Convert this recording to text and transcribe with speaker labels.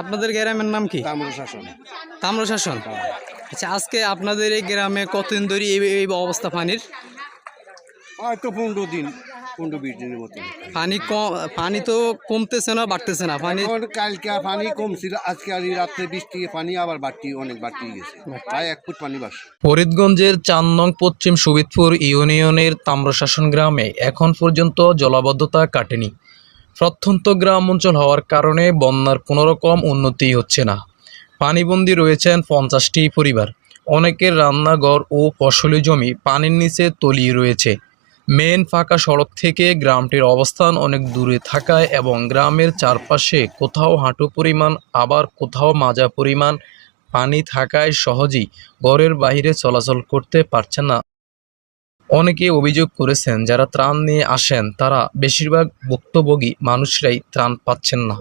Speaker 1: আপনাদের গ্রামের নাম কি?
Speaker 2: তাম্র শাসন
Speaker 1: তাম্রশাসন। আচ্ছা আজকে আপনাদের এই গ্রামে কতদিন ধরে এই এই অবস্থা পানির?
Speaker 2: হয়তো পনেরো দিন পনেরো বিশ দিনের মতো।
Speaker 1: পানি কম পানি তো কমতেছে না বাড়তেছে না। পানি
Speaker 2: কালকে পানি কমছিল আজকে আর রাত্রে বৃষ্টি পানি আবার বাড়তি অনেক বাড়তি গেছে। প্রায় এক ফুট পানি বাড়ছে।
Speaker 3: ফরিদগঞ্জের চার নং পশ্চিম সুবিদপুর ইউনিয়নের তাম্রশাসন গ্রামে এখন পর্যন্ত জলাবদ্ধতা কাটেনি। প্রত্যন্ত গ্রাম অঞ্চল হওয়ার কারণে বন্যার কোনো রকম উন্নতি হচ্ছে না। পানিবন্দী রয়েছেন পঞ্চাশটি পরিবার। অনেকের রান্নাঘর ও ফসলি জমি পানির নিচে তলিয়ে রয়েছে। মেন ফাঁকা সড়ক থেকে গ্রামটির অবস্থান অনেক দূরে থাকায় এবং গ্রামের চারপাশে কোথাও হাঁটু পরিমাণ, আবার কোথাও মাজা পরিমাণ পানি থাকায় সহজেই ঘরের বাইরে চলাচল করতে পারছে না। অনেকে অভিযোগ করেছেন যারা ত্রাণ নিয়ে আসেন তারা বেশিরভাগ ভুক্তভোগী মানুষরাই ত্রাণ পাচ্ছেন না।